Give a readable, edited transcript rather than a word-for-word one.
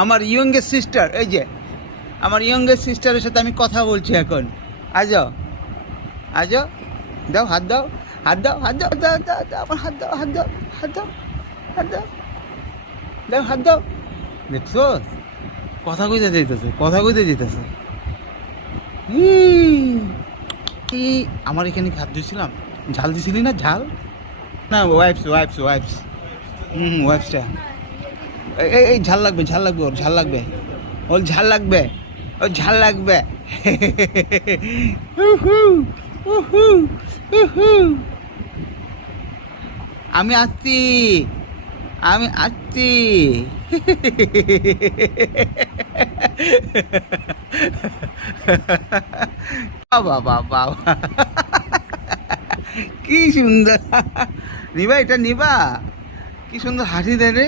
আমার youngest sister, এই যে আমার ইয়ংগেস্ট সিস্টারের সাথে আমি কথা বলছি এখন। আজো আজো, দাও হাত দাও, হাত দাও, হাত দাও, দাও দাও দাও, আমার হাত দাও, হাত দাও, হাত দাও, হাত দাও, দাও হাত দাও। দেখছো কথা কইতে যেতেছে, কথা কইতে যেতেছে। এই আমার এখানে হাত দিয়েছিলাম, ঝাল দিছিলি না? ঝাল না, ওয়াইপস ওয়াইপস ওয়াইপস। ওয়াইপসটা এই ঝাল লাগবে, ঝাল লাগবে, ওর ঝাল লাগবে, ওর ঝাল লাগবে, ওর ঝাল লাগবে। আমি আসছি, আমি আসছি। বাবা বাবা, কি সুন্দর। নিবা এটা নিবা, কি সুন্দর হাসি দেয় রে।